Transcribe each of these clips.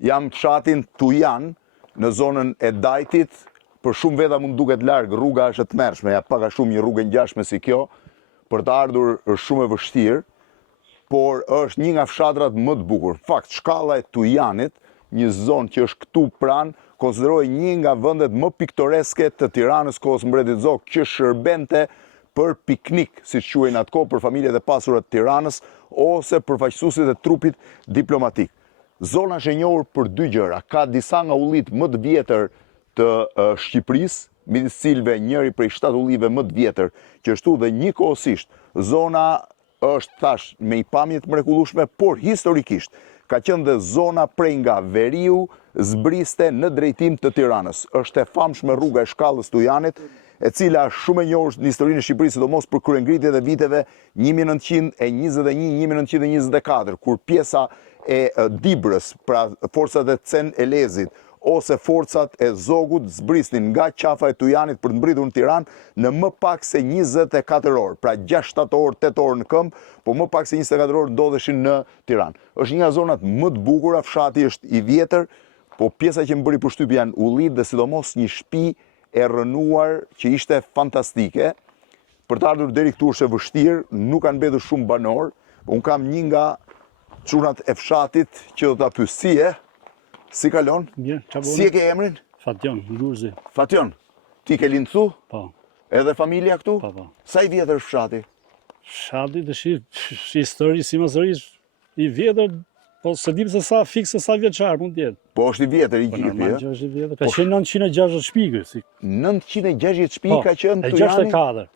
Jam fshatin Tujan, në zonën e Dajtit, për shumë veta mund duket largë, rruga është e tmerrshme, ja paka shumë një rrugë ngjashme si kjo, për të ardhur është shumë e vështirë, por është një nga fshatrat më të bukur. Fakt, shkalla e Tujanit, një zonë që është këtu pranë, konsiderohet një nga vendet më piktoreske të Tiranës kohës mbretit Zog, që shërbente për piknik, si quajnë atko, për familjet e pasura të Tiranës, ose përfaqësuesit e trupit diplomatik. Zona është e njohur për dy gjëra. Ka disa nga ullit më të vjetër të Shqipërisë, midis cilëve njëri prej 7 ullive më të vjetër, që ashtu dhe njëkohësisht zona është thash me i pamje të mrekullueshme, por historikisht ka qenë dhe zona prej nga Veriu zbriste në drejtim të Tiranës. Është e famshme rruga e shkallës Tujanit, e cila është shumë e njohur në historinë e Shqipërisë, sidomos për kryengritjet e viteve 1921-1924, kur pjesa e Dibrës, pra forcat e Cen Elezit, ose forcat e Zogut zbrisnin nga qafa e Tujanit për të mbritur në Tiranë në më pak se 24 orë, pra 6-7 orë, 8 orë në këmbë, po më pak se 24 orë ndodheshin në Tiranë. Është një nga zonat më të bukura, fshati është i vjetër, po pjesa që më bëri përshtypje janë ullit dhe sidomos një shtëpi e rrënuar që ishte fantastike. Për të ardhur deri këtu është e vështirë, nuk kanë mbetur shumë banor, po unë kam një nga çunat e fshatit që do ta pyes si kalon? Si e ke emrin? Fatjon, Gurzi. Fatjon, ti ke lindë këtu? Po. Edhe familja këtu? Po. Sa i vjetër është fshati? Fshati të histori si mësërish i vjetër, po se dim se sa fikse sa vjeçar mund tjetë. Po është i vjetër i Po gjithë, normal që është i vjetër. Ka qenë 960 shtëpi. 960 shtëpi ka qenë e Tujani? 64.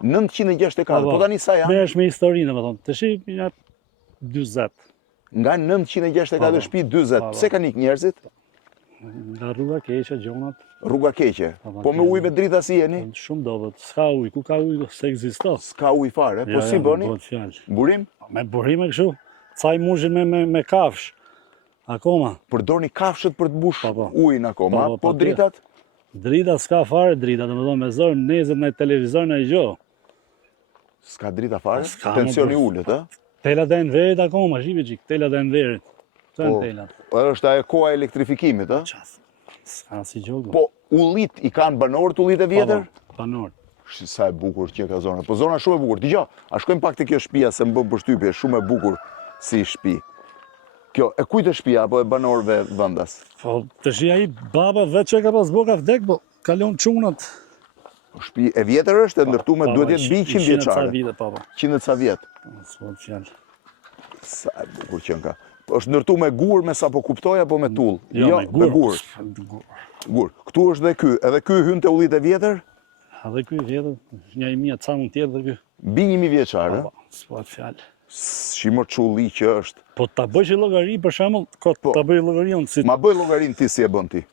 964, po tani sa janë? Merresh me historinë, më thonë. Tash janë 40. Nga 964 shtëpi 40, pse kanë ikë njerëzit? Nga rruga keqe, gjonat. Rruga keqe. Po me ujë me drita si jeni? Shumë dobët. S'ka ujë, ku ka ujë se ekziston. S'ka ujë fare, po si bëni? Burim? Me burim e kështu. Caj mushin me kafsh. Akoma. Përdorni kafshët për të mbush ujin akoma, po dritat? Drita s'ka fare drita, domethënë me zorë nezet në televizor në gjë. S'ka drita fare? Tensioni ulët, ë? Telat e në verit akoma, shive qik, telat e në verit. Të në telat. Është ajo koha e elektrifikimit, ë? S'ka si gjogë. Po, ullit i kanë banorët ullit e vjetër? Banorët. Sa e bukur që ka zona. Po zona shumë e bukur. Dgjoj, a shkojmë pak te kjo shtëpia se më bën përshtypje, shumë e bukur si shtëpi. Kjo, e kujt është shtëpia apo e banorëve vendas? Po, tash ai baba vetë që ka pas boka vdek, po kalon çunat. Shtëpi e vjetër është, e ndërtuar duhet jetë mbi 100 vjeçare. 100 ca vjet. Sa e bukur që ka. Është ndërtuar me gur me sapo kuptoj apo me tull? Jo, me gur. Gur. Këtu është dhe ky. Edhe ky hyn te ullit e vjetër? Edhe ky vjetër, një 1000 ca mund tjetë dhe ky. Mbi 1000 vjeçare. Po, s'po fjalë. Shimo çulli që është. Po ta bësh llogari për shembull, ta bëj llogarinë si. Ma bëj llogarinë ti si e bën ti.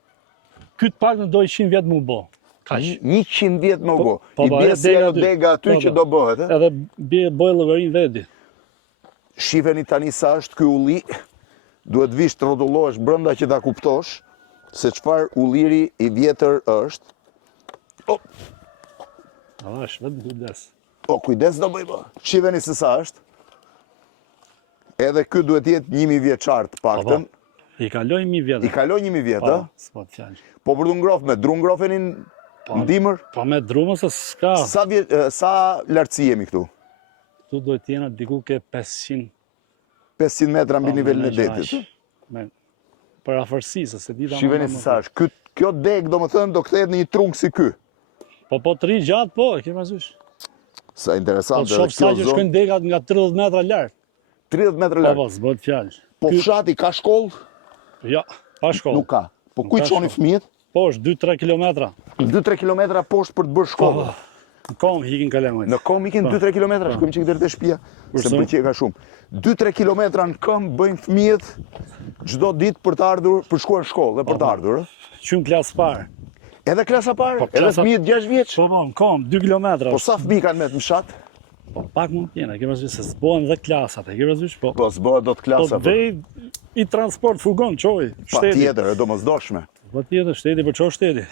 Ky të paktën do 100 vjet më u bë. 100 vjet më u bë. I bie se ajo dega aty që do bëhet, ë? Edhe bëj llogarinë vetë. Shifeni tani sa është ky ulli. Duhet vish të rrotullohesh brenda që ta kuptosh se çfarë ulliri i vjetër është. Është vetëm kujdes. Po, kujdes do bëj. Shifeni se sa është. Edhe ky duhet jetë 1000 vjeçar të paktën. I kaloj 1000 vjet. I kaloj 1000 vjet, ë? S'po fjalë. Po për të ngrohtë me dru ngrohenin ndimër? Po me dru se s'ka. Sa lartësi jemi këtu? Këtu duhet të jena diku ke 500 metra mbi nivelin e detit. Për afërsi, se di ta. Shifeni se sa është. Kjo deg domethënë do kthehet në një trung si ky. Po të ri gjatë, po, e ke parasysh. Sa interesante edhe kjo zonë. Po shoh sa që shkojnë degat nga 30 metra lart. 30 metra lart. Po, s'bëhet fjalë. Po fshati ka shkollë? Jo, pa shkollë. Nuk ka. Po ku i çoni fëmijët? Po, është 2-3 kilometra. 2-3 kilometra poshtë për të bërë shkollë. Në kom ikin kalemojt. Në kom ikin 2-3 kilometra, shkojmë çik deri te shtëpia, se më pëlqej ka shumë. 2-3 kilometra në kom bëjnë fëmijët çdo ditë për të ardhur, për shkuar në shkollë dhe për të ardhur, ë? Qym klasë parë. Edhe klasa parë? Edhe fëmijët 6 vjeç? Po, në kom, 2 kilometra. Po sa fëmijë kanë me të mshat? Po pak mund t'jena, ke parasysh se s'bohen dhe klasat, e ke parasysh po. Po s'bohet dot klasa. Po vej i transport furgon çoj, shteti. Patjetër, e domosdoshme. Patjetër, shteti për çoj shteti.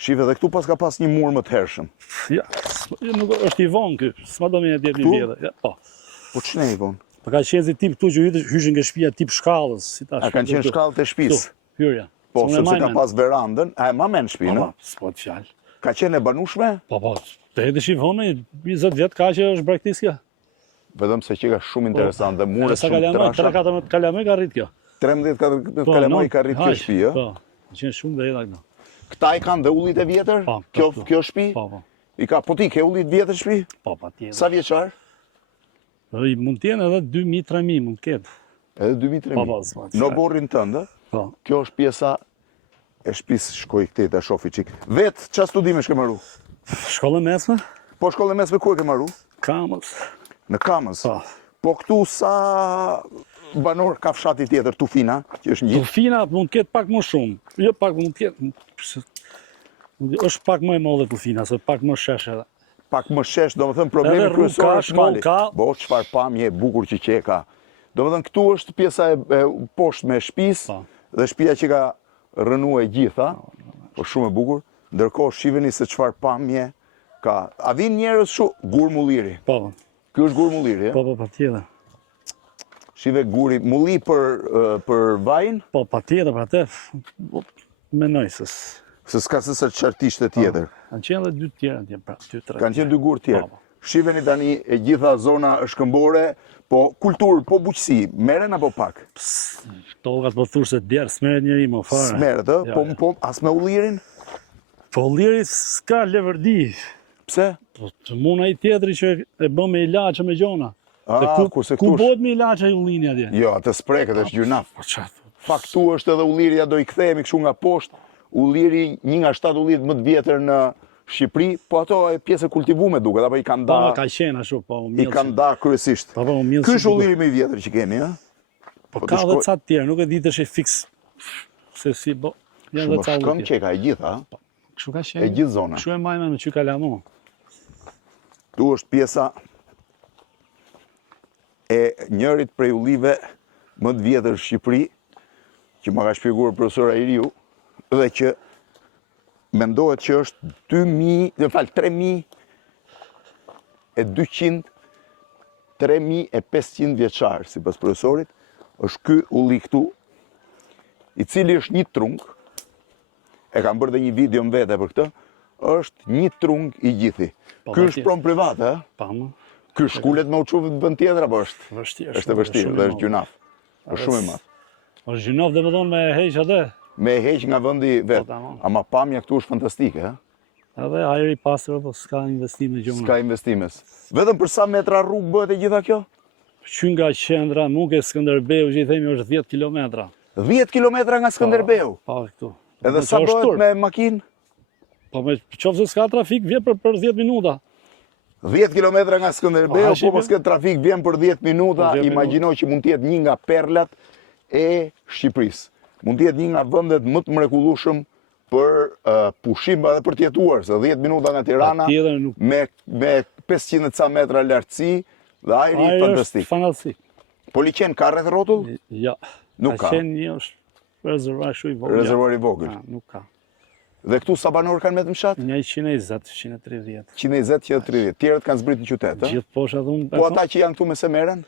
Shive dhe këtu pas ka pas një mur më të hershëm. Ja, nuk është i vonë ky, s'ma do më jetë një vjetë. Ja, po. Po ç'ne i vonë? Po ka qenë si tip këtu që hyshin nga shtëpia tip shkallës, si tash. A kanë qenë shkallët e shtëpisë? Hyrja. Po, sepse ka pas verandën, a e ma men shtëpi, no? S'po të fjalë. Ka qenë e banueshme? Po, te e dëshim vonë 20 vjet ka që është braktisja. Vetëm se që ka shumë interesant dhe muret Sa shumë trasha. 3-14 kalamaj ka rrit kjo. 13-14 kalamaj ka rrit kjo shtëpi, ë? Po, qenë shumë dhe edhe këto. Këta i kanë dhe ullit e vjetër? Po, Kjo shtëpi? Po. I ka, po ti ke ullit vjetër shtëpi? Po, patjetër. Sa vjeçar? Mund të jenë edhe 2000-3000 mund të ketë. Edhe 2000-3000. Po. Në borrin tënd, Po. kjo është pjesa e shtëpisë, shkoj këtej ta shofi çik. Vet çfarë studimesh ke marru? Shkollën mesme? Po shkollën mesme ku e ke marru? Kamës. Në Kamës. Po. Po këtu sa banor ka fshati tjetër, Tufina, që është një? Tufina mund të ketë pak më shumë. Jo pak mund të ketë. Është pak më e madhe Tufina, se pak më shesh edhe. Pak më shesh, domethënë problemi Edhe rrugë kryesor ka, është mali. shkollë ka. Po çfarë pamje e bukur që e ka. Domethënë këtu është pjesa e poshtme e shtëpisë Po. dhe shtëpia që ka rënuar e gjitha, po shumë e bukur. Ndërkohë shiheni se çfarë pamje ka. A vin njerëz gur mulliri? Po. Ky është gur mulliri, Po, patjetër. Shive guri, mulli për vajin? Po, patjetër, për atë. Menoj se. Se s'ka se qartishte tjetër. Kanë qenë edhe 2 tjera, pra 2-3. Kanë qenë 2 gur tjerë. Po. Shiveni tani e gjitha zona është këmbore, po kulturë, po buqësi, meren apo pak? Tokat po thurë se djerë, smeret njëri më fare. Smeret, po as me ullirin? Po ullirit s'ka levërdi. Pse? Po të muna i tjetëri që e bëm me ilaçe me gjona. Kurse Ku këtu bëhet me ilaçe ai ullini atje? Jo, atë spreket është gjunaf. Po çfarë? Faktu është edhe ulliri, ja do i kthehemi kështu nga poshtë, ulliri, një nga 7 ullit më të vjetër në Shqipëri, po ato e pjesë e kultivume duket, apo i kanë da... Po, ka qenë ashtu, po, I kanë da kryesisht. Po, mirë. Ky është ulliri më i vjetër që keni, ë? Po ka edhe ca të tjerë, nuk e di tash e fiks se si bo. Janë edhe ca Shkëm që ka e gjitha, ë? Kështu ka qenë. E gjithë zona. Kështu e majme në që kalamo. Tu është pjesa e njërit prej ullive më të vjetër në Shqipëri, që ma ka shpjeguar profesor Airiu, dhe që mendohet që është 3.500 vjeçar, si pas profesorit, është ky ulli këtu, i cili është një trung, e kam bërë dhe një video në vete për këtë, është një trung i gjithi. Ky është pron privat, e? Pamë. Ky shkullet me uçuve të bën tjetër, apo është? Vështirë. Është e vështirë, dhe është gjunaf. Është shumë i madh. Është gjunaf dhe më thonë me heq atë. Me heq nga vendi vet. Ama pamja këtu është fantastike, ë? Edhe ajri i pastër, po s'ka investime gjona. S'ka investimes. Vetëm për sa metra rrugë bëhet e gjitha kjo? Që nga qendra, nuk e Skënderbeu, që i themi është 10 kilometra. 10 kilometra nga Skënderbeu? Pa, këtu. Edhe sa bëhet me makinë? Po me qoftë se s'ka trafik, vjen për 10 minuta. 10 kilometra nga Skënderbeu, po mos këtë trafik vjen për 10 minuta, imagjino që mund të jetë një nga perlat e Shqipërisë. Mund të jetë një nga vendet më të mrekullueshëm për pushim edhe për të jetuar, se 10 minuta nga Tirana me 500 ca metra lartësi dhe ajri fantastik. Fantastik. Po liqen ka rreth rrotull? Ja. Nuk ka. Ka qenë një është rezervuar shumë i vogël. Rezervuar i vogël. Nuk ka. Dhe këtu sa banor kanë me të mshat? Një 120, 130. 120, 130. Tjerët kanë zbrit në qytet, ë? Gjithë poshtë atë unë. Po ata që janë këtu me se merren?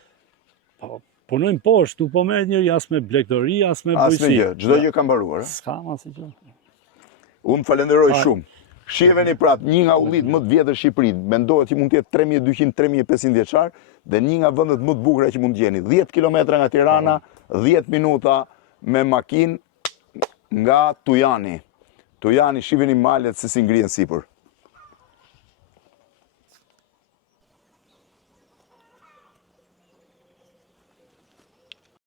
Po punojnë poshtë, tu po merret njëri as me blegdori, as me bujqësi. As me gjë, çdo gjë ka mbaruar, ë? S'ka asnjë gjë. Unë falenderoj shumë. Shiheni prap, një nga ullit më të vjetër Shqipërinë, mendohet që mund të jetë 3200-3500 vjeçar dhe një nga vendet më të bukura që mund të gjeni. 10 kilometra nga Tirana, 10 minuta me makinë nga Tujani. Tujani, shiheni malet se si ngrihen sipër.